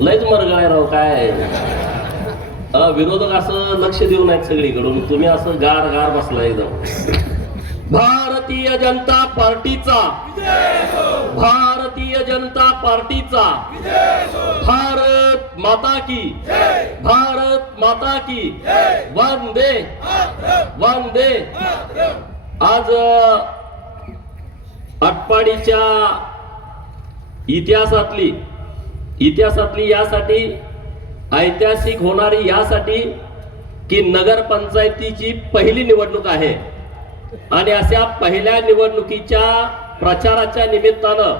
लयच मरगळ आहे राव काय. विरोधक असं लक्ष देऊ नयेत सगळीकडून, तुम्ही असं गार गार बसला एकदम. भारतीय जनता पार्टीचा, भारतीय जनता पार्टीचा, भारत माता की, भारत माता की, वंदे वंदे. आज आटपाडीच्या इतिहासातली यासाठी ऐतिहासिक होणारी यासाठी की नगर पंचायतीची पहिली निवडणूक आहे आणि अशा पहिल्या निवडणुकीच्या प्रचाराच्या निमित्तानं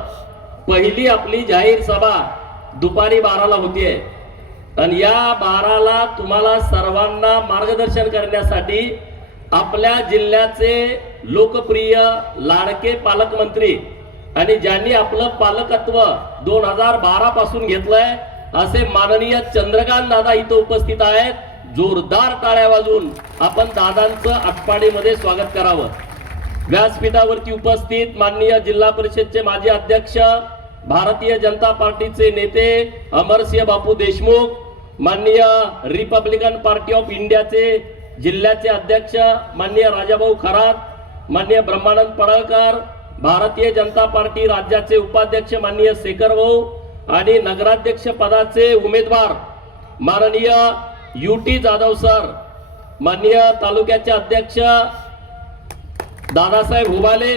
पहिली आपली जाहीर सभा दुपारी 12ला होतीये आणि या 12ला तुम्हाला सर्वांना मार्गदर्शन करण्यासाठी आपल्या जिल्ह्याचे लोकप्रिय लाडके पालकमंत्री आणि ज्यांनी आपलं पालकत्व 2012 पासून घेतलंय असे माननीय चंद्रकांत दादा इथं उपस्थित आहेत. जोरदार टाळ्या वाजवून आपण दादांचं आटपाडीमध्ये स्वागत करावं. व्यासपीठावरती उपस्थित माननीय जिल्हा परिषदचे माजी अध्यक्ष, भारतीय जनता पार्टीचे नेते अमरसिंह बापू देशमुख, माननीय रिपब्लिकन पार्टी ऑफ इंडियाचे जिल्ह्याचे अध्यक्ष माननीय राजाभाऊ खरात, माननीय ब्रह्मानंद पडळकर, भारतीय जनता पार्टी राज्याचे उपाध्यक्ष माननीय शेखर भाऊ आणि नगराध्यक्ष पदाचे उमेदवार माननीय युटी जाधव सर, माननीय तालुक्याचे अध्यक्ष दादासाहेब हुबाले,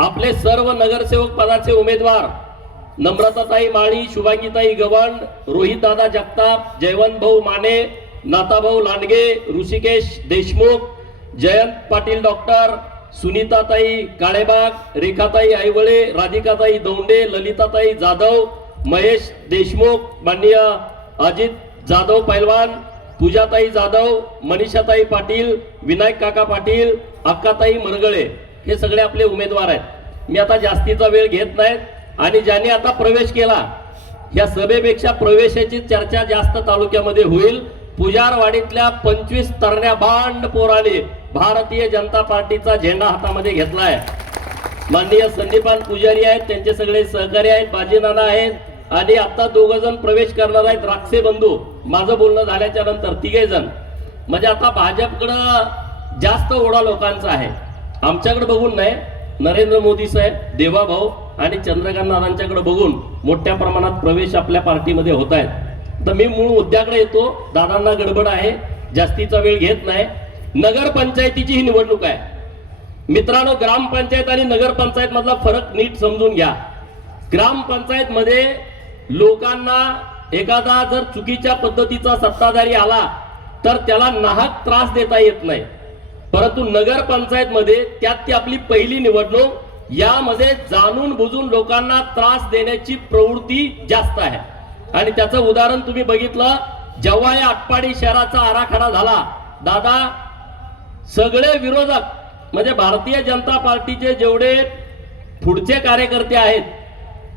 आपले सर्व नगरसेवक पदाचे उमेदवार नम्रताताई माळी, शुभांगीताई गवंड, रोहित दादा जगताप, जयवंत भाऊ माने, नाताभाऊ लांडगे, ऋषिकेश देशमुख, जयंत पाटील डॉक्टर, सुनीताताई काळेबाग, रेखाताई आईवळे, राधिकाताई दौंडे, ललिताताई जाधव, महेश देशमुख, माननीय अजित जाधव पैलवान, पूजाताई जाधव, मनीषाताई पाटील, विनायक काका पाटील, अक्काताई मरगळे, हे सगळे आपले उमेदवार आहेत. मी आता जास्तीचा वेळ घेत नाहीत आणि ज्यांनी आता प्रवेश केला या सभेपेक्षा प्रवेशाची चर्चा जास्त तालुक्यामध्ये होईल. पुजारवाडीतल्या 25 तरण्या बांड पोराने भारतीय जनता पार्टीचा झेंडा हातामध्ये घेतलाय. माननीय संदीपान पुजारी आहेत, त्यांचे सगळे सहकारी आहेत, बाजीनाना आहेत आणि आता 2 जण प्रवेश करणार आहेत, राक्षे बंधू. माझं बोलणं झाल्याच्या नंतर 3 जण. म्हणजे आता भाजपकडं जास्त ओढा लोकांचा आहे, आमच्याकडे बघून नाही. नरेंद्र मोदी साहेब, देवाभाऊ आणि चंद्रकांत दादांच्याकडे बघून मोठ्या प्रमाणात प्रवेश आपल्या पार्टीमध्ये होत आहेत. तर मी मूळ मुद्द्याकडे येतो. दादांना गडबड आहे, जास्तीचा वेळ घेत नाही. नगर पंचायतीची ही निवडणूक आहे मित्रांनो. ग्रामपंचायत आणि नगर पंचायत मधला फरक नीट समजून घ्या. ग्रामपंचायत मध्ये लोकांना एखादा जर चुकीच्या पद्धतीचा सत्ताधारी आला तर त्याला नाहक त्रास देता येत नाही, परंतु नगर पंचायत मध्ये त्यात ती आपली पहिली निवडणूक, यामध्ये जाणून बुजून लोकांना त्रास देण्याची प्रवृत्ती जास्त आहे. आणि त्याचं उदाहरण तुम्ही बघितलं जेव्हा या आटपाडी शहराचा आराखडा झाला. दादा सगळे विरोधक म्हणजे भारतीय जनता पार्टीचे जेवढे पुढचे कार्यकर्ते आहेत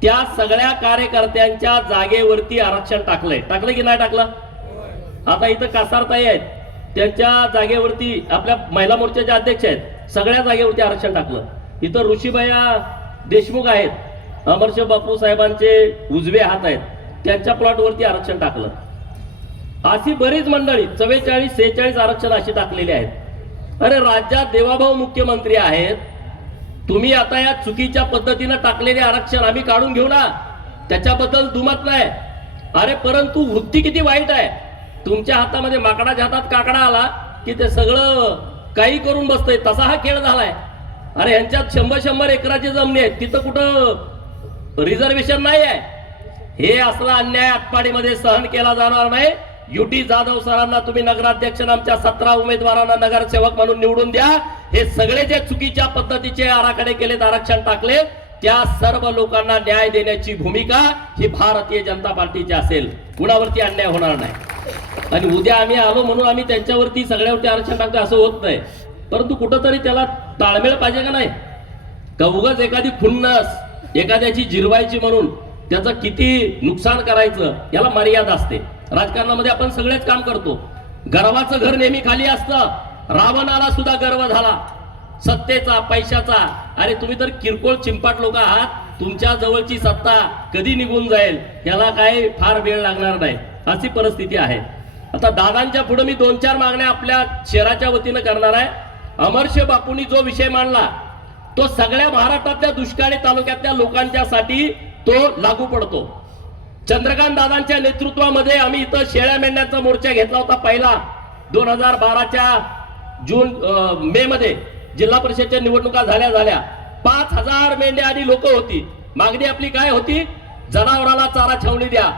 त्या सगळ्या कार्यकर्त्यांच्या जागेवरती आरक्षण टाकलं की नाही टाकलं. आता इथं कासारताई आहेत, त्यांच्या जागेवरती आपल्या महिला मोर्चाचे अध्यक्ष आहेत, सगळ्या जागेवरती आरक्षण टाकलं. इथं ऋषीभैया देशमुख आहेत, अमरसिंह बापू साहेबांचे उजवे हात आहेत, त्यांच्या प्लॉटवरती आरक्षण टाकलं. अशी बरीच मंडळी 44-46 आरक्षण अशी टाकलेली आहेत. अरे राज्यात देवाभाऊ मुख्यमंत्री आहेत, तुम्ही आता या चुकीच्या पद्धतीने टाकलेले आरक्षण आम्ही काढून घेऊ ना, त्याच्याबद्दल दुमत नाही. अरे परंतु वृत्ती किती वाईट आहे. तुमच्या हातामध्ये माकडाच्या हातात काकडा आला की ते सगळं काही करून बसतंय, तसा हा खेळ झालाय. अरे यांच्यात 100 एकराची जमिनी आहेत, तिथं कुठं रिझर्वेशन नाही आहे. हे असला अन्याय आटपाडीमध्ये सहन केला जाणार नाही. युटी जाधव सरांना तुम्ही नगराध्यक्ष, आमच्या 17 उमेदवारांना नगरसेवक म्हणून निवडून द्या. हे सगळे जे चुकीच्या पद्धतीचे आराखडे केलेत, आरक्षण टाकले, त्या सर्व लोकांना न्याय देण्याची भूमिका ही भारतीय जनता पार्टीची असेल. कुणावरती अन्याय होणार नाही. आणि उद्या आम्ही आलो म्हणून आम्ही त्यांच्यावरती सगळ्यावरती आरक्षण टाकतो असं होत नाही, परंतु कुठंतरी त्याला ताळमेळ पाहिजे का नाही. का उगाच एखादी खुन्नस एखाद्याची जिरवायची म्हणून त्याचं किती नुकसान करायचं याला मर्यादा असते. राजकारणामध्ये आपण सगळेच काम करतो. गर्वाचं घर नेहमी खाली असतं. रावणाला सुद्धा गर्व झाला सत्तेचा, पैशाचा. अरे तुम्ही तर किरकोळ चिंपाट लोक आहात, तुमच्या जवळची सत्ता कधी निघून जाईल याला काही फार वेळ लागणार नाही, अशी परिस्थिती आहे. आता दादांच्या पुढे मी 2-4 मागण्या आपल्या शहराच्या वतीनं करणार आहे. अमरशे बापूंनी जो विषय मांडला तो सगळ्या महाराष्ट्रातल्या दुष्काळी तालुक्यातल्या लोकांच्यासाठी तो लागू पडतो. चंद्रकांत दादांच्या नेतृत्वामध्ये आम्ही इथं शेळ्या मेंढ्यांचा मोर्चा घेतला होता पहिला 2012च्या मे मध्ये जिल्हा परिषदच्या निवडणुका झाल्या 5000 मेंढ्या आणि लोक होती. मागणी आपली काय होती? जनावराला चारा छावणी द्या,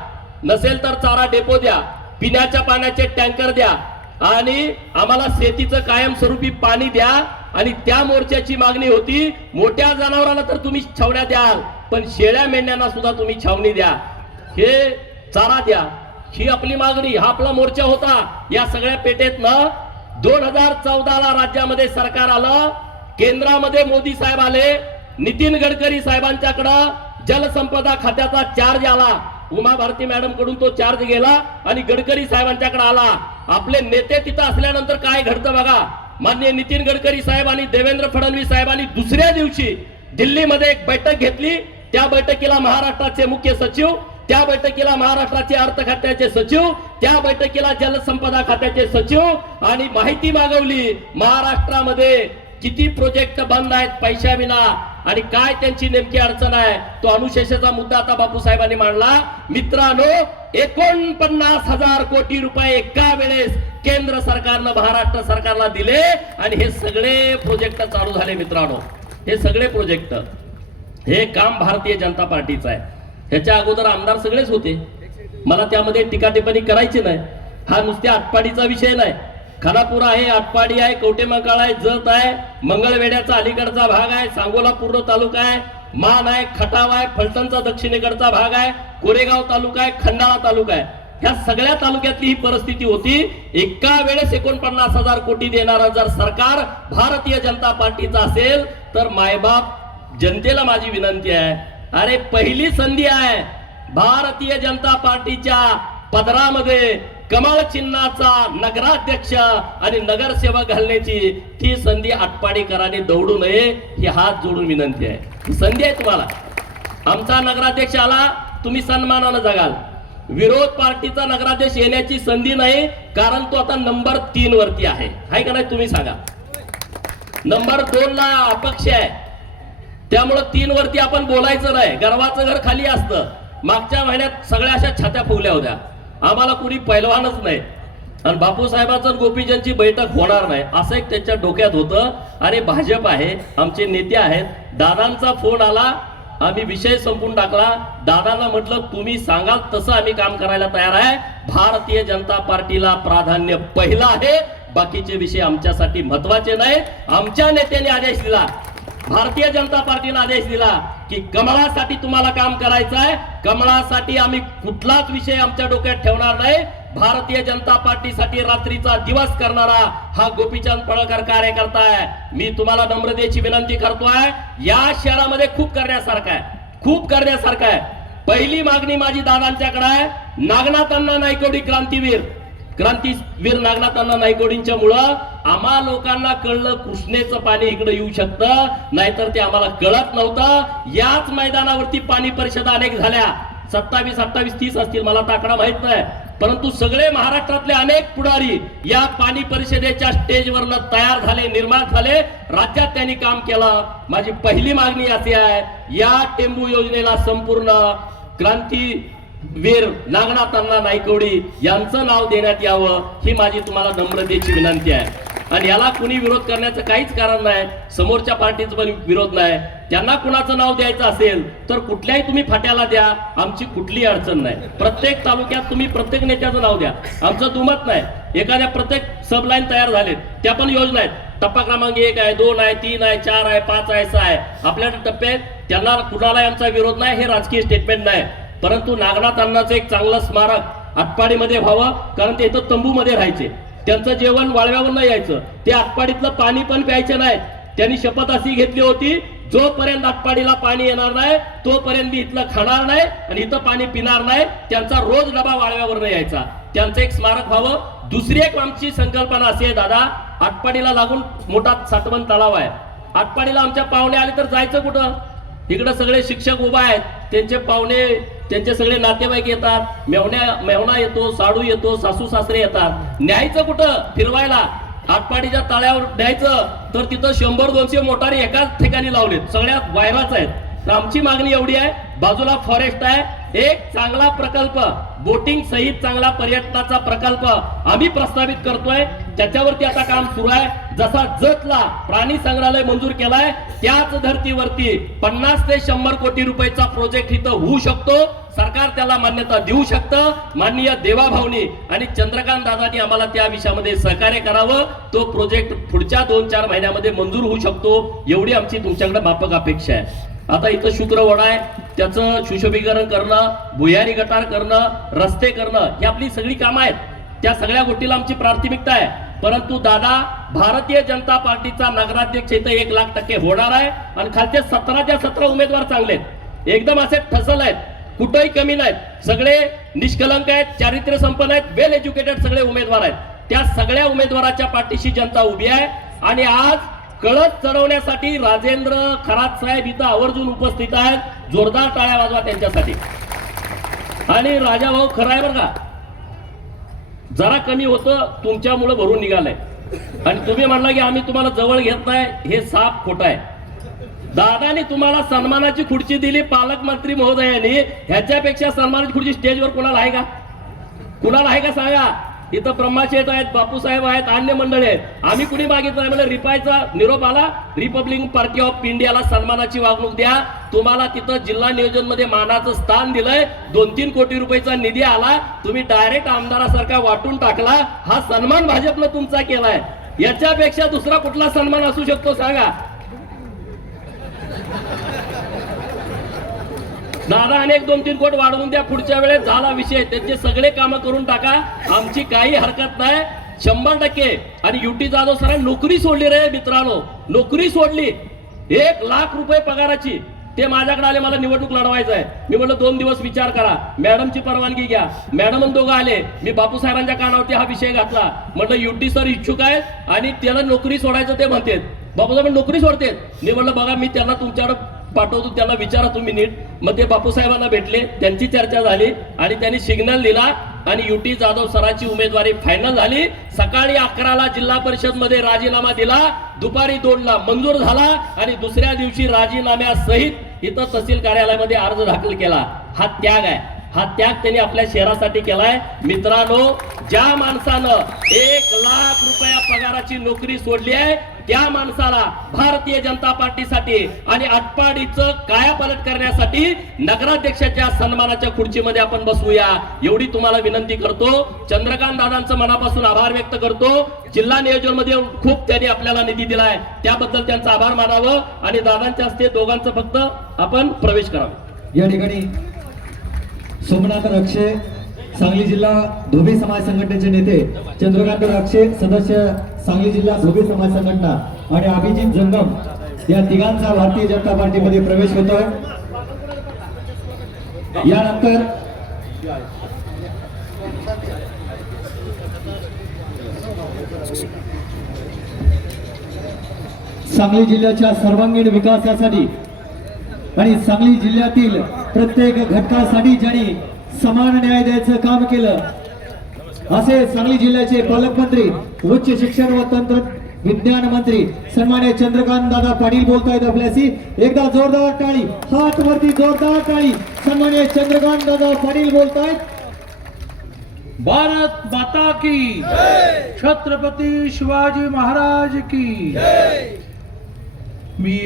नसेल तर चारा डेपो द्या, पिण्याच्या पाण्याचे टँकर द्या आणि आम्हाला शेतीचं कायमस्वरूपी पाणी द्या. आणि त्या मोर्चाची मागणी होती मोठ्या जनावरांना तर तुम्ही छावण्या द्याल पण शेळ्या मेंढ्यांना सुद्धा तुम्ही छावणी द्या, हे चारा द्या, ही आपली मागणी, हा आपला मोर्चा होता. या सगळ्या पेटेतनं 2014ला राज्यामध्ये सरकार आलं, केंद्रामध्ये मोदी साहेब आले, नितीन गडकरी साहेबांच्याकडं जलसंपदा खात्याचा चार्ज आला, उमा भारती मॅडम कडून तो चार्ज गेला आणि गडकरी साहेबांच्याकडे आला. आपले नेते तिथं असल्यानंतर काय घडतं बघा. माननीय नितीन गडकरी साहेब आणि देवेंद्र फडणवीस साहेबांनी दुसऱ्या दिवशी दिल्लीमध्ये एक बैठक घेतली. त्या बैठकीला महाराष्ट्राचे मुख्य सचिव, त्या बैठकीला महाराष्ट्राचे अर्थ खात्याचे सचिव, त्या बैठकीला जलसंपदा खात्याचे सचिव आणि माहिती मागवली महाराष्ट्रामध्ये किती प्रोजेक्ट बंद आहेत पैशाविना आणि काय त्यांची नेमकी अडचण आहे. तो अनुशेषाचा मुद्दा आता बापू साहेबांनी मांडला. मित्रांनो 49,000 कोटी रुपये एका वेळेस केंद्र सरकारनं महाराष्ट्र सरकारला दिले आणि हे सगळे प्रोजेक्ट चालू झाले. मित्रांनो हे सगळे प्रोजेक्ट, हे काम भारतीय जनता पार्टीचं आहे. ह्याच्या अगोदर आमदार सगळेच होते, मला त्यामध्ये टीका टिप्पणी करायची नाही. हा नुसत्या आटपाडीचा विषय नाही, खानापूर आहे, आटपाडी आहे, कवटेमंकाळ आहे, जत आहे, मंगळवेढ्याचा अलीकडचा भाग आहे, सांगोला पूर्व तालुका आहे, मान आहे, खटाव आहे, फलटणचा दक्षिणेकडचा भाग आहे, कोरेगाव तालुका आहे, खंडाळा तालुका आहे. ह्या सगळ्या तालुक्यातली ही परिस्थिती होती. एका वेळेस 49,000 कोटी देणारा जर सरकार भारतीय जनता पार्टीचा असेल तर मायबाप जनतेला माझी विनंती आहे, अरे पहिली संधी आहे भारतीय जनता पार्टीच्या पदरामध्ये कमळ चिन्हाचा नगराध्यक्ष आणि नगरसेवक घालण्याची, ती संधी आटपाडीकरांनी दौडू नये ही हात जोडून विनंती आहे. ही संधी आहे तुम्हाला. आमचा नगराध्यक्ष आला, तुम्ही सन्मानानं जगाल. विरोध पार्टीचा नगराध्यक्ष येण्याची संधी नाही, कारण तो आता नंबर 3 वरती आहे का नाही? तुम्ही सांगा. नंबर 2 ला अपक्ष आहे, त्यामुळे 3 वरती आपण बोलायचं नाही. गर्वाचं घर खाली असतं. मागच्या महिन्यात सगळ्या अशा छात्या फुगल्या होत्या, आम्हाला कुणी पैलवानच नाही आणि बापू साहेबांचं गोपीचंदची बैठक होणार नाही असं एक त्यांच्या डोक्यात होतं. अरे भाजप आहे, आमचे नेते आहेत, दादांचा फोन आला, आम्ही विषय संपून टाकला. दादांना म्हटलं तुम्ही सांगाल तसं आम्ही काम करायला तयार आहे. भारतीय जनता पार्टीला प्राधान्य पहिलं आहे, बाकीचे विषय आमच्यासाठी महत्वाचे नाही. आमच्या नेत्याने आदेश दिला, भारतीय जनता पार्टीने आदेश दिला की कमळासाठी तुम्हाला काम करायचं आहे, कमळासाठी आम्ही कुठलाच विषय आमच्या डोक्यात ठेवणार नाही. भारतीय जनता पार्टीसाठी रात्रीचा दिवस करणारा हा गोपीचंद पडळकर कार्यकर्ता आहे. मी तुम्हाला नम्रतेची विनंती करतोय, या शहरामध्ये खूप करण्यासारखं आहे, खूप करण्यासारखं आहे. पहिली मागणी माझी दादांच्याकडे आहे, नागनाथांना नायकवडी क्रांतीवीर नागनाथांना नायकवडींच्या मुळे आम्हा लोकांना कळलं कृष्णेचं पाणी इकडे येऊ शकतं, नाहीतर ते आम्हाला कळत नव्हतं. याच मैदानावरती पाणी परिषदा अनेक झाल्या, 27, 28, 30 असतील, मला आता आकडा माहित नाही, परंतु सगळे महाराष्ट्रातले अनेक पुढारी या पाणी परिषदेच्या स्टेजवरनं तयार झाले, निर्माण झाले, राज्यात त्यांनी काम केलं. माझी पहिली मागणी अशी आहे, या टेंबू योजनेला संपूर्ण क्रांतीवीर नागनाथांना नायकवडी यांचं नाव देण्यात यावं, ही माझी तुम्हाला नम्रतेची विनंती आहे. आणि याला कुणी विरोध करण्याचं काहीच कारण नाही, समोरच्या पार्टीचा पण विरोध नाही. त्यांना कुणाचं नाव द्यायचं असेल तर कुठल्याही तुम्ही फाट्याला द्या, आमची कुठलीही अडचण नाही. प्रत्येक तालुक्यात तुम्ही प्रत्येक नेत्याचं नाव द्या, आमचं दुमत नाही. एखाद्या प्रत्येक सबलाईन तयार झालेत, त्या पण योजना आहेत, टप्पा क्रमांक 1 आहे, 2 आहे, 3 आहे, 4 आहे, 5 आहे, 6 आहे. आपल्या टप्प्यात त्यांना कुणालाही आमचा विरोध नाही, हे राजकीय स्टेटमेंट नाही. परंतु नागनाथ अण्णाचं एक चांगलं स्मारक आटपाडीमध्ये व्हावं, कारण ते इथं तंबूमध्ये राहायचे, त्यांचं जेवण वाळव्यावर नाही यायचं, ते आटपाडीतलं पाणी पण प्यायचे नाही. त्यांनी शपथ अशी घेतली होती, जोपर्यंत आटपाडीला पाणी येणार नाही तोपर्यंत मी इथलं खाणार नाही आणि इथं पाणी पिणार नाही. त्यांचा रोज डबा वाळव्यावर नाही यायचा. त्यांचं एक स्मारक व्हावं. दुसरी एक आमची संकल्पना अशी आहे दादा, आटपाडीला लागून मोठा साठवण तलाव आहे. आटपाडीला आमच्या पाहुणे आले तर जायचं कुठं? इकडे सगळे शिक्षक उभा आहेत, त्यांचे पाहुणे, त्यांचे सगळे नातेवाईक येतात, मेवणा येतो, साडू येतो, सासू सासरे येतात. न्यायचं कुठं फिरवायला? आटपाडीच्या तळ्यावर न्यायचं तर तिथं 100-200 मोटारी एकाच ठिकाणी लावलेत, सगळ्यात वायराच आहेत. तर आमची मागणी एवढी आहे, बाजूला फॉरेस्ट आहे, एक चांगला प्रकल्प, बोटिंग सहित चांगला पर्यटनाचा प्रकल्प आम्ही प्रस्तावित करतोय. त्याच्यावरती आता काम सुरू आहे. जसा जतला प्राणी संग्रहालय मंजूर केलाय, त्याच धर्तीवरती 50 ते 100 कोटी रुपयाचा प्रोजेक्ट इथं होऊ शकतो. सरकार त्याला मान्यता देऊ शकतं. माननीय देवाभाऊनी आणि चंद्रकांत दादांनी आम्हाला त्या विषयामध्ये सहकार्य करावं. तो प्रोजेक्ट पुढच्या 2-4 महिन्यामध्ये मंजूर होऊ शकतो, एवढी आमची तुमच्याकडे माफक अपेक्षा आहे. आता इथं शुक्रवाडा आहे, त्याचं सुशोभीकरण करणं, भुयारी गटार करणं, रस्ते करणं, ही आपली सगळी कामं आहेत. त्या सगळ्या गोष्टीला आमची प्राथमिकता आहे. परंतु दादा, भारतीय जनता पार्टीचा नगराध्यक्ष इथं 1,00,000% होणार आहे आणि खालचे 17च्या 17 उमेदवार चांगले आहेत, एकदम असे ठसल आहेत, कुठेही कमी नाहीत, सगळे निष्कलंक आहेत, चारित्र्य संपन्न आहेत, वेल एज्युकेटेड सगळे उमेदवार आहेत. त्या सगळ्या उमेदवाराच्या पाठीशी जनता उभी आहे. आणि आज कळस चढवण्यासाठी राजेंद्र खरात साहेब इथं आवर्जून उपस्थित आहेत. जोरदार टाळ्या वाजवा त्यांच्यासाठी. आणि राजाभाऊ खरं आहे बरं का, जरा कमी होतं तुमच्यामुळे भरून निघालंय. आणि तुम्ही म्हणला की आम्ही तुम्हाला जवळ घेत नाही, हे साफ खोटं आहे. दादाने तुम्हाला सन्मानाची खुर्ची दिली पालकमंत्री महोदयांनी, ह्याच्यापेक्षा सन्मानाची खुर्ची स्टेजवर कोणाला आहे का? कुणाला आहे का सांगा? इथं ब्रह्माशेठ आहेत, बापूसाहेब आहेत, अन्य मंडळी आहेत. आम्ही कुणी मागितलं नाही, म्हणजे रिपायचा निरोप आला, रिपब्लिकन पार्टी ऑफ इंडियाला सन्मानाची वागणूक द्या. तुम्हाला तिथं जिल्हा नियोजन मध्ये मानाचं स्थान दिलंय, 2-3 कोटी रुपयाचा निधी आला, तुम्ही डायरेक्ट आमदारासारखा वाटून टाकला. हा सन्मान भाजपनं तुमचा केलाय. याच्यापेक्षा दुसरा कुठला सन्मान असू शकतो सांगा? दादा अनेक 2-3 कोट वाढवून द्या, पुढच्या वेळेस झाला विषय, त्यांचे सगळे कामं करून टाका, आमची काही हरकत नाही, 100%. आणि युटी जाधव सरांनी नोकरी सोडली रे मित्रांनो, नोकरी सोडली. 1,00,000 रुपये पगाराची. ते माझ्याकडे आले, मला निवडणूक लढवायचं आहे. मी म्हटलं 2 दिवस विचार करा, मॅडमची परवानगी घ्या. मॅडम दोघं आले, मी बापूसाहेबांच्या कानावरती हा विषय घातला. म्हटलं युटी सर इच्छुक आहेत आणि त्याला नोकरी सोडायचं ते म्हणतात. बापूसाहेब नोकरी सोडते. मी म्हटलं बघा, मी त्यांना तुमच्याकडे पाठवतो, त्याला विचारा तुम्ही नीट. मग ते बापूसाहेबांना भेटले, त्यांची चर्चा झाली आणि त्यांनी सिग्नल दिला आणि युटी जाधव सराची उमेदवारी फायनल झाली. सकाळी 11ला जिल्हा परिषद मध्ये राजीनामा दिला, दुपारी 2ला मंजूर झाला आणि दुसऱ्या दिवशी राजीनाम्यासहित इथं तहसील कार्यालयामध्ये अर्ज दाखल केला. हा त्याग आहे. हा त्याग त्यांनी आपल्या शहरासाठी केलाय. मित्रांनो, ज्या माणसानं 1,00,000 रुपया पगाराची नोकरी सोडली आहे, त्या माणसाला भारतीय जनता पार्टीसाठी आणि आटपाडीचं कायापालट करण्यासाठी नगराध्यक्षाच्या सन्मानाच्या खुर्चीमध्ये आपण बसवूया, एवढी तुम्हाला विनंती करतो. चंद्रकांत दादांचं मनापासून आभार व्यक्त करतो. जिल्हा नियोजन मध्ये खूप त्यांनी आपल्याला निधी दिलाय, त्याबद्दल त्यांचा आभार मानावं आणि दादांच्या हस्ते दोघांचं फक्त आपण प्रवेश करावा. या ठिकाणी सोमनाथ रक्षे, सांगली जिल्हा धोबी समाज संघटनेचे नेते, चंद्रकांत रक्षे सदस्य, सांगली जिल्हा धोबी समाज संघटना, आणि अभिजित जंगम, या तिघांचा भारतीय जनता पार्टीमध्ये प्रवेश होतोय. यानंतर सांगली जिल्ह्याच्या सर्वांगीण विकासासाठी आणि सांगली जिल्ह्यातील प्रत्येक घटकासाठी ज्यांनी समान न्याय द्यायचं काम केलं, असे सांगली जिल्ह्याचे पालकमंत्री, उच्च शिक्षण व तंत्र विज्ञान मंत्री सन्मान्य चंद्रकांत दादा पाटील बोलतायत आपल्याशी. एकदा जोरदार टाळी, हात वरती, जोरदार टाळी. सन्मान्य चंद्रकांत दादा पाटील बोलतायत. भारत माता की छत्रपती शिवाजी महाराज की. मी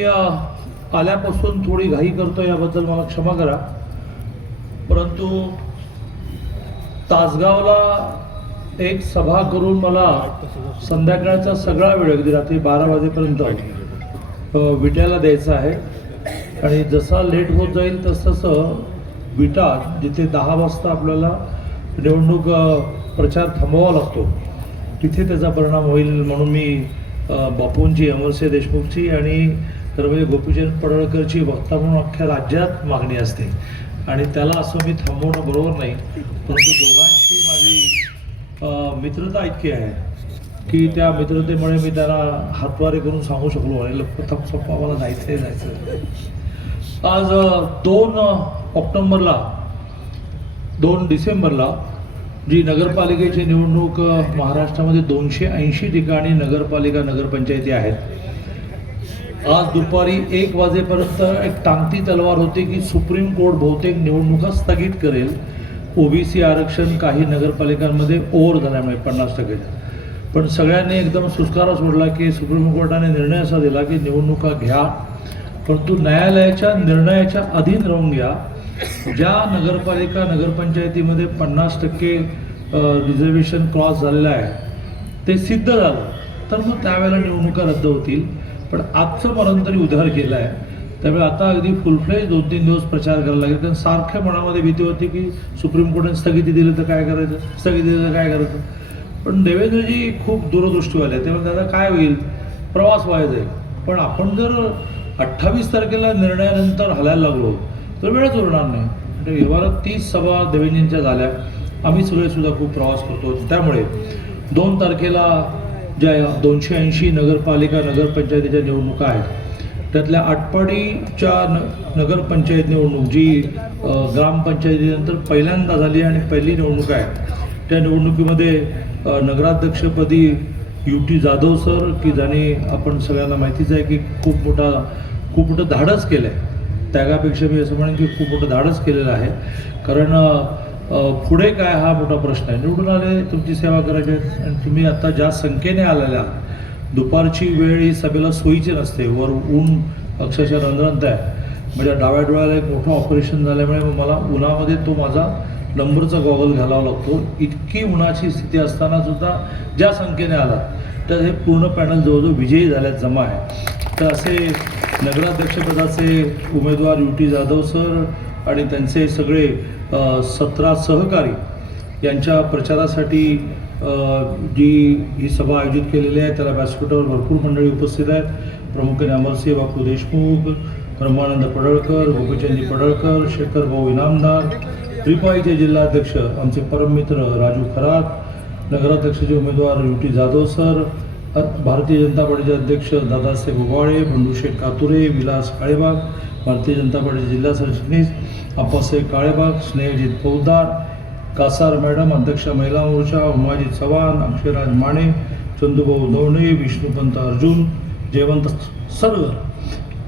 आल्यापासून थोडी घाई करतो, याबद्दल मला क्षमा करा. परंतु तासगावला एक सभा करून मला संध्याकाळचा सगळा वेळ, अगदी रात्री 12 वाजेपर्यंत विट्याला द्यायचा आहे. आणि जसा लेट होत जाईल तसं विटा, जिथे 10 वाजता आपल्याला निवडणूक प्रचार थांबवावा लागतो, तिथे त्याचा परिणाम होईल म्हणून मी बापूंची, अमरसिंह देशमुखची आणि रवी गोपीचंद पडळकरची वक्ता म्हणून अख्ख्या राज्यात मागणी असते आणि त्याला असं मी थांबवणं बरोबर नाही. परंतु दोघांची माझी मित्रता इतकी आहे की त्या मित्रतेमुळे मी त्यांना हातवारे करून सांगू शकलो आणि प्रथम सोप्पा मला जायचं. आज 2 डिसेंबरला जी नगरपालिकेची निवडणूक महाराष्ट्रामध्ये 280 ठिकाणी नगरपालिका नगरपंचायती आहेत। आज दुपारी 1 वाजेपर्यंत एक टांगती तलवार होती की सुप्रीम कोर्ट बहुतेक निवडणुका स्थगित करेल, ओबीसी आरक्षण काही नगरपालिकांमध्ये ओव्हर झाल्यामुळे 50%। पण सगळ्यांनी एकदम सुस्कारा सोडला की सुप्रीम कोर्टाने निर्णय असा दिला की निवडणुका घ्या, परंतु न्यायालयाच्या निर्णयाच्या अधीन राहून घ्या। ज्या नगरपालिका नगरपंचायतीमध्ये 50% रिझर्वेशन क्रॉस झालेलं आहे ते सिद्ध झालं तर मग त्यावेळेला निवडणुका रद्द होतील। पण आजचं मरण तरी उधार केलं आहे, त्यामुळे आता अगदी फुलफ्लेज 2-3 दिवस प्रचार करायला लागेल। कारण सारख्या मनामध्ये भीती होती की सुप्रीम कोर्टाने स्थगिती दिली तर काय करायचं, स्थगिती दिलं तर काय करायचं। पण देवेंद्रजी खूप दूरदृष्टीवाले, तेव्हा दादा काय होईल, प्रवास व्हायला जाईल। पण आपण जर 28 तारखेला निर्णयानंतर हलायला लागलो तर वेळच उरणार नाही। म्हणजे व्यवहारात 30 सभा देवेंद्रजींच्या झाल्या, आम्ही सगळे सुद्धा खूप प्रवास करतो। त्यामुळे 2 तारखेला ज्या 280 नगरपालिका नगरपंचायतीच्या निवडणुका आहेत त्यातल्या आटपाडीच्या नगरपंचायत निवडणूक जी ग्रामपंचायतीनंतर पहिल्यांदा झाली आणि पहिली निवडणूक आहे, त्या निवडणुकीमध्ये नगराध्यक्षपदी UT जाधव सर, की ज्याने आपण सगळ्यांना माहितीच आहे की खूप मोठं धाडस केलं आहे। त्यागापेक्षा मी असं म्हणेन की खूप मोठं धाडस केलेलं आहे, कारण पुढे काय हा मोठा प्रश्न आहे। निवडून आले, तुमची सेवा करायची आहे आणि तुम्ही आता ज्या संख्येने आलेल्या, दुपारची वेळ ही सभेला सोयीची नसते, वर ऊन अक्षरशः रंगरंत आहे। म्हणजे डाव्या डोळ्याला एक मोठं ऑपरेशन झाल्यामुळे मग मला उन्हामध्ये तो माझा नंबरचा गॉगल घालावा लागतो। इतकी उन्हाची स्थिती असताना सुद्धा ज्या संख्येने आला तर हे पूर्ण पॅनल जवळजवळ विजयी झाल्यात जमा आहे। तर असे नगराध्यक्षपदाचे उमेदवार UT जाधव सर आणि त्यांचे सगळे 17 सहकारी यांच्या प्रचारासाठी जी ही सभा आयोजित केलेली आहे त्याला व्यासपीठावर भरपूर मंडळी उपस्थित आहेत। प्रामुख्याने अमरसिंह बापू देशमुख, ब्रह्मानंद पडळकर, गोपीचंदजी पडळकर, शेखर भाऊ इनामदार, त्रिपाईचे जिल्हाध्यक्ष आमचे परममित्र राजू खरात, नगराध्यक्षाचे उमेदवार UT जाधव सर, भारतीय जनता पार्टीचे अध्यक्ष दादासाहेब उबाळे, बंडूशेठ कातुरे, विलास काळेबाग, भारतीय जनता पार्टीचे जिल्हा सरचिटणीस अप्पासाहेब काळेबाग, स्नेहजित फौजदार, कासार मॅडम अध्यक्ष महिला मोर्चा, उमाजी चव्हाण, अक्षयराज माने, चंदूभाऊ नवणे, विष्णुपंत अर्जुन, जयवंत सरगर।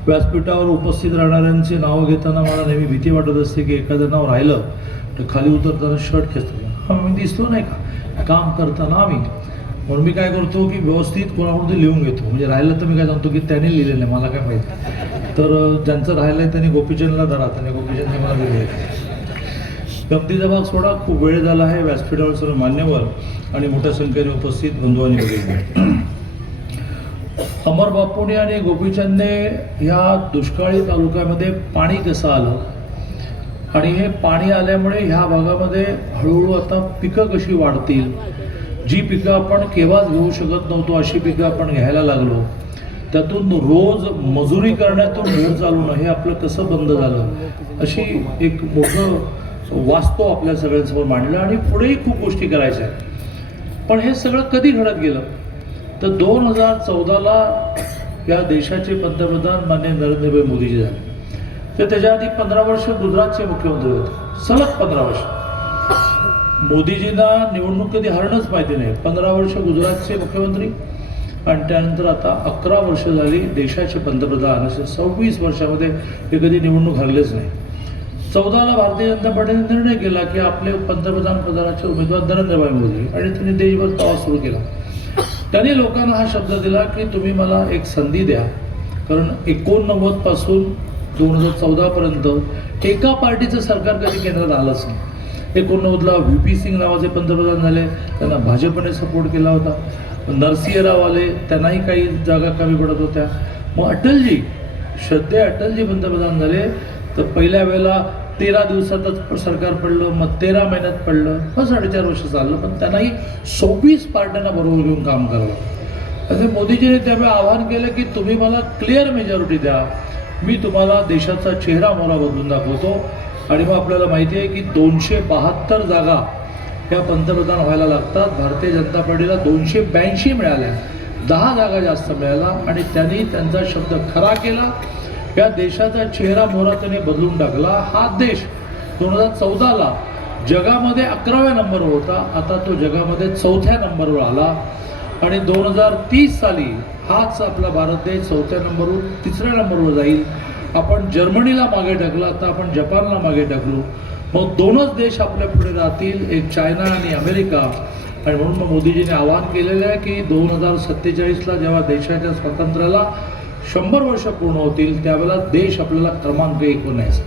व्यासपीठावर उपस्थित राहणाऱ्यांची नावं घेताना मला नेहमी भीती वाटत असते की एखादं नाव राहिलं तर खाली उतरताना शर्ट खेचतो, मी दिसलो नाही का काम करताना आम्ही, म्हणून मी काय करतो की व्यवस्थित कोणाकडून ते लिहून घेतो। म्हणजे राहिलं तर मी काय सांगतो की त्याने लिहिलेलं आहे, मला काय माहिती। तर ज्यांचं राहिलं आहे त्यांनी गोपीचंदला धरा, त्याने गोपीचंदने मला लिहिले। गमतीचा भाग सोडा, खूप वेळ झाला आहे। व्यासपीठावर सर्व मान्यवर आणि मोठ्या संख्येने उपस्थित बंधू आणि भगिनी, अमर बापूने आणि गोपीचंदने ह्या दुष्काळी तालुक्यामध्ये पाणी कसं आलं आणि हे पाणी आल्यामुळे ह्या भागामध्ये हळूहळू आता पिकं कशी वाढतील, जी पिकं आपण केव्हाच घेऊ शकत नव्हतो अशी पिकं आपण घ्यायला लागलो, त्यातून रोज मजुरी करण्यातून घर चालवणं हे आपलं कसं बंद झालं, अशी एक मोठं वास्तव आपल्या सगळ्यांसमोर मांडलं आणि पुढेही खूप गोष्टी करायच्या आहेत। पण हे सगळं कधी घडत गेलं तर 2014ला या देशाचे पंतप्रधान माननीय नरेंद्रभाई मोदीजी झाले। तर त्याच्या आधी 15 वर्ष गुजरातचे मुख्यमंत्री होते, सलग 15 वर्ष। मोदीजींना निवडणूक कधी हरणंच माहिती नाही, 15 वर्ष गुजरातचे मुख्यमंत्री आणि त्यानंतर आता 11 वर्ष झाली देशाचे पंतप्रधान, असे 26 वर्षामध्ये हे कधी निवडणूक हरलेच नाही। 14ला भारतीय जनता पार्टीने निर्णय केला की आपले पंतप्रधान पदाचे उमेदवार नरेंद्रभाई मोदी, आणि त्यांनी देशभर प्रवास सुरू केला। त्यांनी लोकांना हा शब्द दिला की तुम्ही मला एक संधी द्या, कारण 89 पासून 2014पर्यंत एका पार्टीचं सरकार कधी केंद्रात आलंच नाही। 89ला VP सिंग नावाचे पंतप्रधान झाले, त्यांना भाजपने सपोर्ट केला होता। नरसिंह राव आले, त्यांनाही काही जागा कमी पडत होत्या। मग अटलजी, श्रद्धेय अटलजी पंतप्रधान झाले, तर पहिल्या वेळेला 13 दिवसातच सरकार पडलं, मग 13 महिन्यात पडलं, मग 4.5 वर्ष चाललं, पण त्यांनाही 26 पार्ट्यांना बरोबर घेऊन काम करावं। असे मोदीजीने त्यावेळी आवाहन केलं की तुम्ही मला क्लिअर मेजॉरिटी द्या, मी तुम्हाला देशाचा चेहरा मोहरा बदलून दाखवतो। आणि मग आपल्याला माहिती आहे की 272 जागा ह्या पंतप्रधान व्हायला लागतात। भारतीय जनता पार्टीला 282 मिळाल्या, 10 जागा जास्त मिळाल्या आणि त्यांनी त्यांचा शब्द खरा केला या देशाचा चेहरा मोहरा त्याने बदलून टाकला. हा देश 2014ला जगामध्ये 11व्या नंबरवर होता, आता तो जगामध्ये 4थ्या नंबरवर आला. आणि 2030 साली हाच आपला भारत देश 4थ्या नंबरवर 3ऱ्या नंबरवर जाईल. आपण जर्मनीला मागे टाकलं, आता आपण जपानला मागे टाकलो. मग 2च देश आपल्या पुढे राहतील, एक चायना आणि अमेरिका. आणि म्हणून मग मोदीजींनी आवाहन केलेलं आहे की 2047ला जेव्हा देशाच्या स्वातंत्र्याला 100 वर्ष पूर्ण होतील त्यावेळेला देश आपल्याला क्रमांक 1 बनायचा.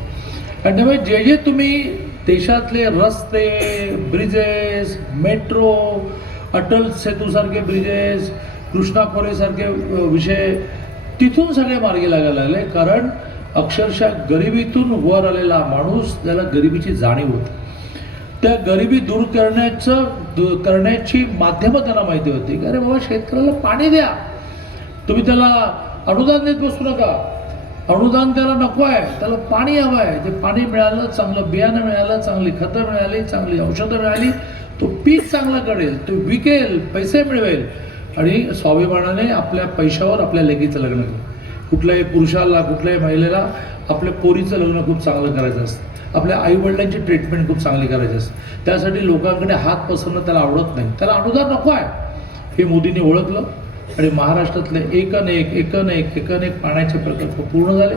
आणि त्यामुळे जे जे तुम्ही देशातले रस्ते, ब्रिजेस, मेट्रो, अटल सेतूसारखे ब्रिजेस, कृष्णा खोरेसारखे विषय तिथून सगळे मार्गी लागायला लागले. कारण अक्षरशः गरिबीतून वर आलेला माणूस त्याला गरिबीची जाणीव होती. त्या गरिबी दूर करण्याची माध्यमं त्यांना माहिती होती की अरे बाबा शेतकऱ्याला पाणी द्या, तुम्ही त्याला अनुदान देत बसू नका. अनुदान त्याला नको आहे, त्याला पाणी हवं आहे. ते पाणी मिळालं, चांगलं बियाणं मिळालं, चांगली खतं मिळाली, चांगली औषधं मिळाली, तो पीक चांगलं करेल, तो विकेल, पैसे मिळवेल आणि स्वाभिमानाने आपल्या पैशावर आपल्या लेकीचं लग्न करेल. कुठल्याही पुरुषाला, कुठल्याही महिलेला आपल्या पोरीचं लग्न खूप चांगलं करायचं असतं, आपल्या आईवडिलांची ट्रीटमेंट खूप चांगली करायची असते. त्यासाठी लोकांकडे हात पसरणं त्याला आवडत नाही, त्याला अनुदान नको आहे. हे मोदींनी ओळखलं आणि महाराष्ट्रातले एकन एक पाण्याचे प्रकल्प पूर्ण झाले.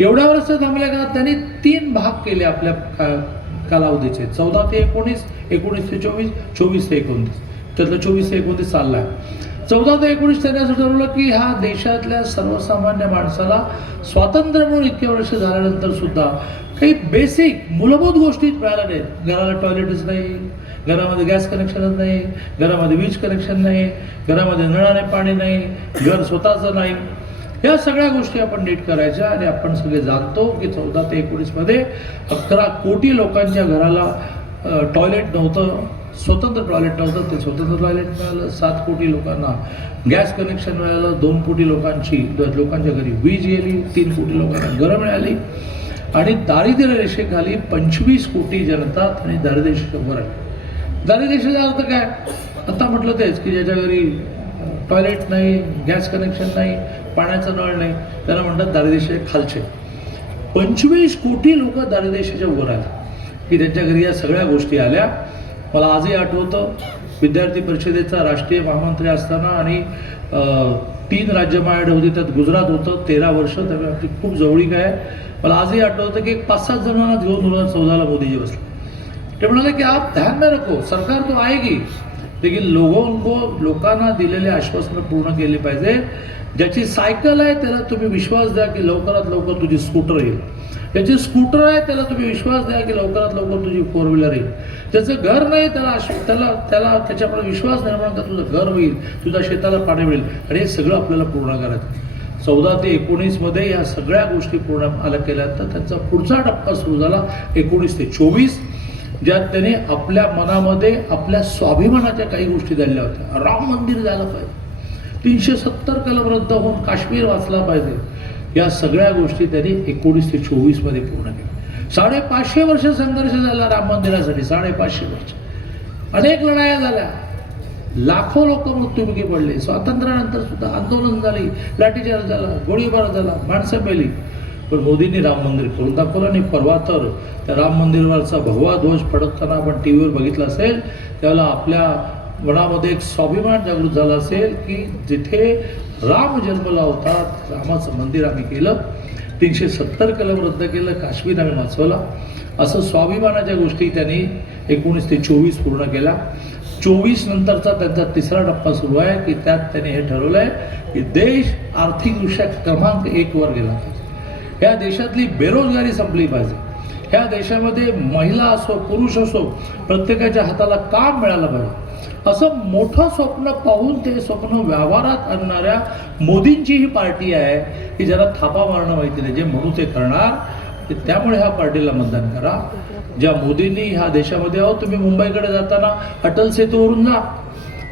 एवढ्या वर्ष थांबल्या का त्यांनी 3 भाग केले आपल्या कालावधीचे, 14 ते 19, 19 ते 24, 24 ते 29. त्यातलं 24 ते 29 चालला आहे. 14 ते 19 त्यांनी असं ठरवलं की ह्या देशातल्या सर्वसामान्य माणसाला स्वातंत्र्य म्हणून इतक्या वर्ष झाल्यानंतर सुद्धा काही बेसिक मूलभूत गोष्टी मिळाल्या नाहीत. घराला टॉयलेटच नाही, घरामध्ये गॅस कनेक्शनच नाही, घरामध्ये वीज कनेक्शन नाही, घरामध्ये नळाने पाणी नाही, घर स्वतःचं नाही. या सगळ्या गोष्टी आपण नीट करायच्या. आणि आपण सगळे जाणतो की 14 ते 19मध्ये 11 कोटी लोकांच्या घराला टॉयलेट नव्हतं, स्वतंत्र टॉयलेट नव्हतं, ते स्वतंत्र टॉयलेट मिळालं. 7 कोटी लोकांना गॅस कनेक्शन मिळालं, 2 कोटी लोकांच्या घरी वीज गेली, 3 कोटी लोकांना घरं मिळाली. आणि दारिद्र्य रेषेखाली 25 कोटी जनता आणि दारिद्र्य रेषेच्या वर आहे. दारिद्र्य रेषेचा अर्थ काय? आता म्हटलं तेच की ज्याच्या घरी टॉयलेट नाही, गॅस कनेक्शन नाही, पाण्याचा नळ नाही, त्याला म्हणतात दारिद्र्य रेषेच्या खालचे. 25 कोटी लोक दारिद्र्य रेषेच्या वर आले की त्यांच्या घरी या सगळ्या गोष्टी आल्या. मला आजही आठवतं विद्यार्थी परिषदेचा राष्ट्रीय महामंत्री असताना आणि 3 राज्य माझ्याकडे होती, त्यात गुजरात होतं 13 वर्ष, त्यामुळे आपली खूप जवळीक आहे. मला आजही आठवतं की 5-7 जणांना घेऊन 2014ला मोदीजी बसले. ते म्हणाले की आप ध्यान में रखो, सरकार तो आएगी लेकिन लोकांना दिलेले आश्वासनं पूर्ण केली पाहिजे. ज्याची सायकल आहे त्याला तुम्ही विश्वास द्या की लवकरात लवकर तुझी स्कूटर येईल. ज्याची स्कूटर आहे त्याला तुम्ही विश्वास द्या की लवकरात लवकर तुझी 4 व्हीलर येईल. ज्याचं घर नाही त्याला त्याच्याकडे विश्वास निर्माण करा तुझं घर होईल, तुझ्या शेताला पाणी मिळेल. आणि हे सगळं आपल्याला पूर्ण करायचं. 14 ते 19मध्ये या सगळ्या गोष्टी पूर्ण आल्या केल्यानंतर त्यांचा पुढचा टप्पा सुरू झाला 19 ते 24, ज्यात त्याने आपल्या मनामध्ये आपल्या स्वाभिमानाच्या काही गोष्टी दिल्या होत्या. राम मंदिर झालं पाहिजे, 370 कलम रद्द होऊन काश्मीर वाचला पाहिजे. या सगळ्या गोष्टी त्यांनी 19 ते 24मध्ये पूर्ण केल्या. 550 वर्ष संघर्ष झाला राम मंदिरासाठी, 550 वर्ष. अनेक लढाया झाल्या, लाखो लोक मृत्युमुखी पडले. स्वातंत्र्यानंतर सुद्धा आंदोलन झाली, लाठीचार्ज झाला, गोळीबार झाला, माणसं मेली. पण मोदींनी राम मंदिर करून दाखवलं. आणि परवा तर त्या राम मंदिरावरचा भगवा ध्वज फडकताना आपण टी व्हीवर बघितलं असेल, त्यावेळेला आपल्या मनामध्ये एक स्वाभिमान जागृत झाला असेल की जिथे राम जन्मला होता रामाचं मंदिर आम्ही केलं, 370 कलम रद्द केलं, काश्मीर आम्ही वाचवला. असं स्वाभिमानाच्या गोष्टी त्यांनी 19 ते 24 पूर्ण केल्या. 24 नंतरचा त्यांचा 3रा टप्पा सुरू आहे की त्यात त्यांनी हे ठरवलं आहे की देश आर्थिकदृष्ट्या क्रमांक 1 वर गेला पाहिजे. ह्या देशातली बेरोजगारी संपली पाहिजे. ह्या देशामध्ये महिला असो पुरुष असो प्रत्येकाच्या हाताला काम मिळालं पाहिजे. असं मोठं स्वप्न पाहून ते स्वप्न व्यवहारात आणणाऱ्या मोदींची ही पार्टी आहे की ज्याला थापा मारणं माहिती नाही. जे म्हणू ते करणार, त्यामुळे ह्या पार्टीला मतदान करा. ज्या मोदींनी ह्या देशामध्ये आहो, तुम्ही मुंबईकडे जाताना अटल सेतूवरून जा,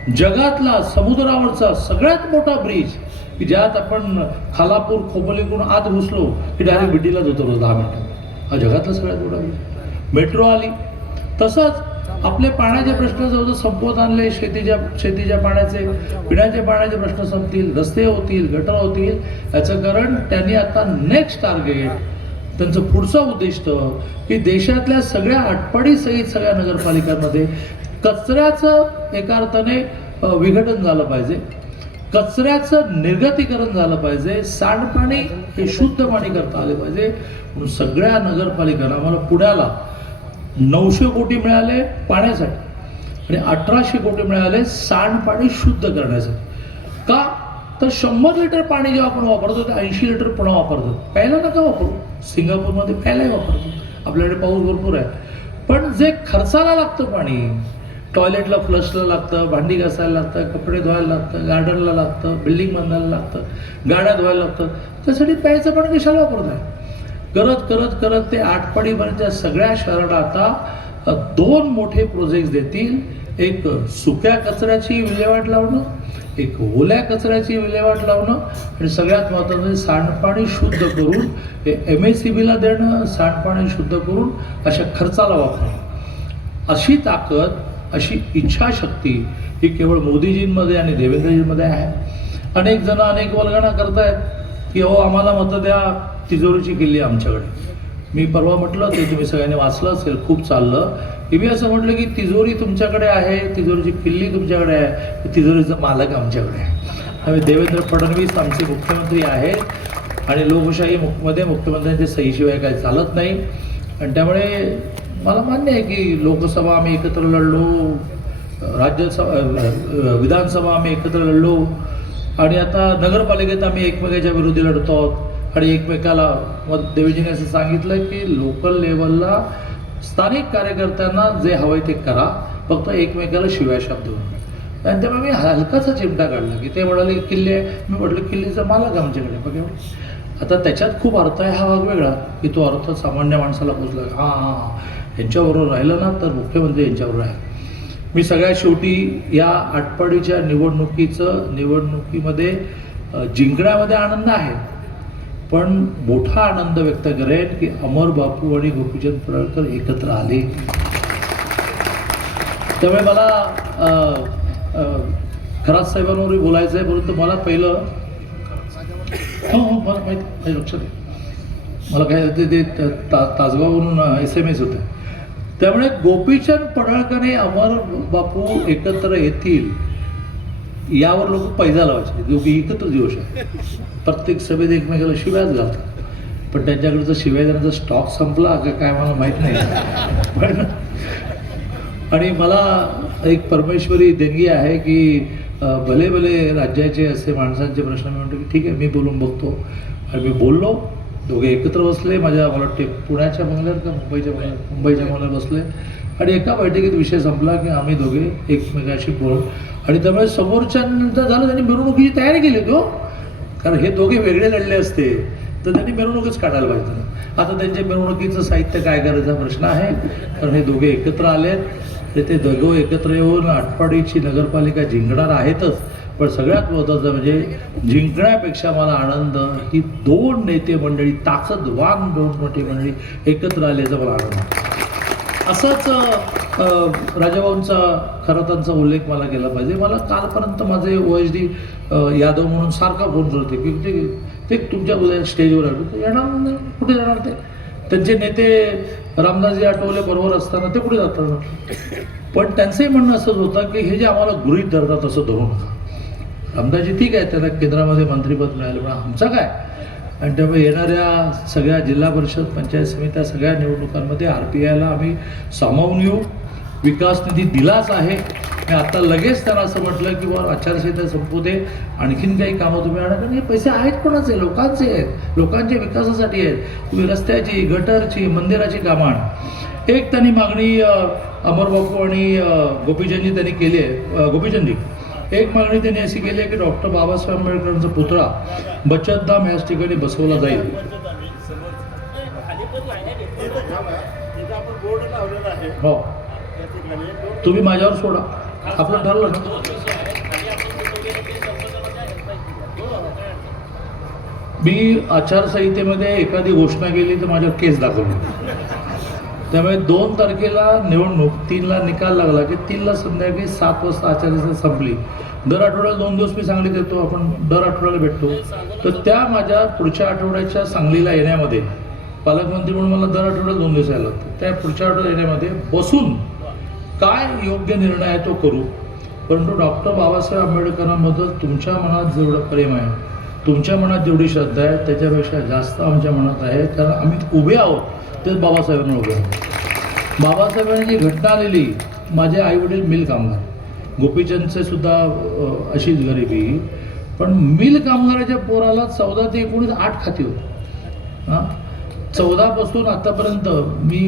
जगातला समुद्रावरचा सगळ्यात मोठा ब्रिज की ज्यात आपण खालापूर खोपोलीकडून आत घुसलो की डायरेक्ट बिड्डीलाच होतो 10 मिनिटं. हा जगातला सगळ्यात मोठा ब्रिज. मेट्रो आली. तसंच आपले पाण्याचे प्रश्न जवळजवळ संपवत आणले. शेतीच्या पाण्याचे, पिण्याच्या पाण्याचे प्रश्न संपतील, रस्ते होतील, गटर होतील. याचं कारण त्यांनी आता नेक्स्ट टार्गेट, त्यांचं पुढचं उद्दिष्ट की देशातल्या सगळ्या आटपाडी सहित सगळ्या नगरपालिकांमध्ये कचऱ्याचं एका अर्थाने विघटन झालं पाहिजे, कचऱ्याचं निर्गतीकरण झालं पाहिजे, सांडपाणी हे शुद्ध पाणी करता आले पाहिजे. म्हणून सगळ्या नगरपालिकांना, आम्हाला पुण्याला 900 कोटी मिळाले पाण्यासाठी आणि 1800 कोटी मिळाले सांडपाणी शुद्ध करण्यासाठी. का तर 100 लिटर पाणी जेव्हा आपण वापरतो ते 80 लिटर पुन्हा वापरतो. प्यायला नका वापरू, सिंगापूरमध्ये प्यायलाही वापरतो, आपल्याकडे पाऊस भरपूर आहे. पण जे खर्चाला लागतं पाणी, टॉयलेटला फ्लशला लागतं, भांडी घासायला लागतं, कपडे धुवायला लागतं, गार्डनला लागतं, बिल्डिंग बांधायला लागतं, गाड्या धुवायला लागतं, त्यासाठी प्यायचं पाणी कशाला वापरत आहे. करत करत करत ते आटपाडीपर्यंतच्या सगळ्या शहराला आता 2 मोठे प्रोजेक्ट देतील. एक सुक्या कचऱ्याची विल्हेवाट लावणं, एक ओल्या कचऱ्याची विल्हेवाट लावणं आणि सगळ्यात महत्त्वाचं म्हणजे सांडपाणी शुद्ध करून MACBला देणं, सांडपाणी शुद्ध करून अशा खर्चाला वापरणं. अशी ताकद, अशी इच्छाशक्ती ही केवळ मोदीजींमध्ये आणि देवेंद्रजींमध्ये आहे. अनेक जण अनेक वल्गना करतायत की हो आम्हाला मतं द्या, तिजोरीची किल्ली आमच्याकडे. मी परवा म्हटलं ते तुम्ही सगळ्यांनी वाचलं असेल, खूप चाललं की मी असं म्हटलं की तिजोरी तुमच्याकडे आहे, तिजोरीची किल्ली तुमच्याकडे आहे, तिजोरीचा मालक आमच्याकडे आहे. त्यामुळे देवेंद्र फडणवीस आमचे मुख्यमंत्री आहेत आणि लोकशाहीमध्ये मुख्यमंत्र्यांच्या सहीशिवाय काही चालत नाही. आणि त्यामुळे मला मान्य आहे की लोकसभा आम्ही एकत्र लढलो, राज्यसभा विधानसभा आम्ही एकत्र लढलो आणि आता नगरपालिकेत आम्ही एकमेकाच्या विरोधी लढतो आहोत. आणि एकमेकाला मग देवेजीने असं सांगितलं की लोकल लेवलला स्थानिक कार्यकर्त्यांना जे हवंय ते करा, फक्त एकमेकाला शिव्या शब्द देऊन. आणि त्यामुळे मी हलकाचा चिमटा काढला की ते म्हणाले किल्ले आहे. मी म्हटलं किल्लीचा मालक आमच्याकडे बघा. आता त्याच्यात खूप अर्थ आहे, हा भाग वेगळा की तो अर्थ सामान्य माणसाला पोचला. हां यांच्याबरोबर राहिलं ना तर मुख्यमंत्री यांच्याबरोबर आहे. मी सगळ्यात शेवटी या आटपाडीच्या निवडणुकीमध्ये जिंकण्यामध्ये आनंद आहे, पण मोठा आनंद व्यक्त करेन की अमर बापू आणि गोपीचंद पडळकर एकत्र आले. त्यामुळे मला खरात साहेबांवरही बोलायचं आहे, परंतु मला पहिलं मला माहिती लक्षात आहे, मला काय ते तासगावहून SMS होते. त्यामुळे गोपीचंद पडळकर आणि अमर बापू एकत्र येतील यावर लोक पैजा लावायचे. दोघी एकत्र दिवस आहे, प्रत्येक सभेत एकमेकाला शिव्याच घालतात. पण त्यांच्याकडचा शिव्या देण्याचा स्टॉक संपला का काय मला माहीत नाही. पण आणि मला एक परमेश्वरी देणगी आहे की भले भले राज्याचे असे माणसांचे प्रश्न मी म्हणतो की ठीक आहे मी बोलून बघतो. आणि मी बोललो, दोघे एकत्र बसले. मला वाटते पुण्याच्या बंगल्यात का मुंबईच्या बंगल्यात बसले आणि एका बैठकीत विषय संपला की आम्ही दोघे एकमेकाशी बोलू. आणि त्यामुळे समोरच्यांचं झालं, त्यांनी मिरवणुकीची तयारी केली होती. कारण हे दोघे वेगळे लढले असते तर त्यांनी मिरवणूकच काढायला पाहिजे. आता त्यांच्या मिरवणुकीचं साहित्य काय करायचा प्रश्न आहे, कारण हे दोघे एकत्र आलेत. ते दोघं एकत्र येऊन आटपाडीची नगरपालिका जिंकणार आहेतच. पण सगळ्यात महत्त्वाचं म्हणजे जिंकण्यापेक्षा मला आनंद ही 2 नेते मंडळी, ताकदवान 2 मोठी मंडळी एकत्र आली याचा मला आनंद आहे. असंच राजाभाऊंचा खरातांचा उल्लेख मला केला पाहिजे. मला कालपर्यंत माझे OSD यादव म्हणून सारखा फोन करत होते की ते तुमच्या उद्या स्टेजवर आले येणार नाही. कुठे जाणार ते? त्यांचे नेते रामदासजी आठवले बरोबर असताना ते कुठे जातात? पण त्यांचंही म्हणणं असंच होतं की हे जे आम्हाला गृहीत धरतात असं धरू नका. रामदासजी ठीक आहे, त्यांना केंद्रामध्ये मंत्रिपद मिळालं, पण आमचं काय? आणि त्यामुळे येणाऱ्या सगळ्या जिल्हा परिषद, पंचायत समित्या सगळ्या निवडणुकांमध्ये RPIला आम्ही सामावून येऊ. विकास निधी दिलाच आहे. मी आता लगेच त्यांना असं म्हटलं की बाबा आचारसंहिता संपू दे, आणखीन काही कामं तुम्ही आणा. कारण हे पैसे आहेत कोणाचे? लोकांचे आहेत, लोकांच्या विकासासाठी आहेत. तुम्ही रस्त्याची, गटरची, मंदिराची कामं आणा. एक त्यांनी मागणी अमरबापू आणि गोपीचंदजी त्यांनी केली आहे. गोपीचंदजी एक मागणी त्यांनी अशी केली आहे की डॉक्टर बाबासाहेब आंबेडकरांचा पुतळा बचतधाम याच ठिकाणी बसवला जाईल. हो, तुम्ही माझ्यावर सोडा, आपलं ठरलं ना. मी आचारसंहितेमध्ये एखादी घोषणा केली तर माझ्यावर केस दाखवली. त्यामुळे 2 तारखेला निवडणूक, 3ला निकाल लागला की 3ला संध्याकाळी 7 वाजता आचारसंहिता संपली. दर आठवड्याला 2 दिवस मी सांगलीत येतो, आपण दर आठवड्याला भेटतो. तर त्या माझ्या पुढच्या आठवड्याच्या सांगलीला येण्यामध्ये पालकमंत्री म्हणून मला दर आठवड्याला 2 दिवस यायला लागतं. त्या पुढच्या आठवड्यात येण्यामध्ये बसून काय योग्य निर्णय आहे तो करू. परंतु डॉक्टर बाबासाहेब आंबेडकरांबद्दल तुमच्या मनात जेवढं प्रेम आहे, तुमच्या मनात जेवढी श्रद्धा आहे, त्याच्यापेक्षा जास्त आमच्या मनात आहे. कारण आम्ही उभे आहोत तेच बाबासाहेबांना उभे आहोत. बाबासाहेबांनी जी घटना लिहिली, माझे आईवडील मिल कामगार, गोपीचंदचे सुद्धा अशीच गरिबी, पण मिल कामगाराच्या पोराला 14 ते 19 8 खाती होती. 14 पासून आतापर्यंत मी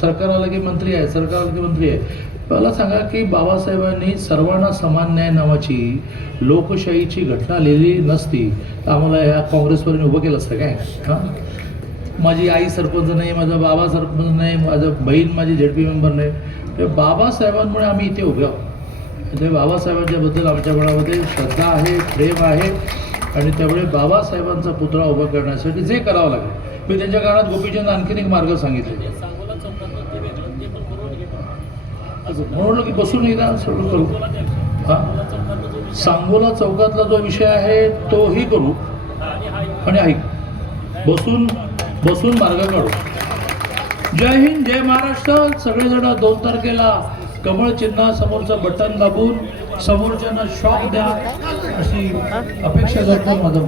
सरकार आलं की मंत्री आहे, सरकार आलं की मंत्री आहे. मला सांगा की बाबासाहेबांनी सर्वांना समान न्याय नावाची लोकशाहीची घटना लिहिली नसती तर आम्हाला ह्या काँग्रेसवरून उभं केलं असतं काय? माझी आई सरपंच नाही, माझा बाबा सरपंच नाही, माझं बहीण माझी ZP मेंबर नाही. तर बाबासाहेबांमुळे आम्ही इथे उभे आहोत. म्हणजे बाबासाहेबांच्याबद्दल आमच्या मनामध्ये श्रद्धा आहे, प्रेम आहे आणि त्यामुळे बाबासाहेबांचा पुतळा उभा करण्यासाठी जे करावं लागेल. मी त्यांच्या काळात गोपीचंद आणखीन एक मार्ग सांगितले, म्हणून की बसून एकदा सगळं करू. सांगोला चौकातला जो विषय आहे तोही करू आणि ऐक बसून मार्ग काढू. जय हिंद, जय महाराष्ट्र. सगळेजण 2 तारखेला कमळ चिन्हासमोरचं बटन दाबून समोरच्यांना शॉक द्या अशी अपेक्षा करतो माझा.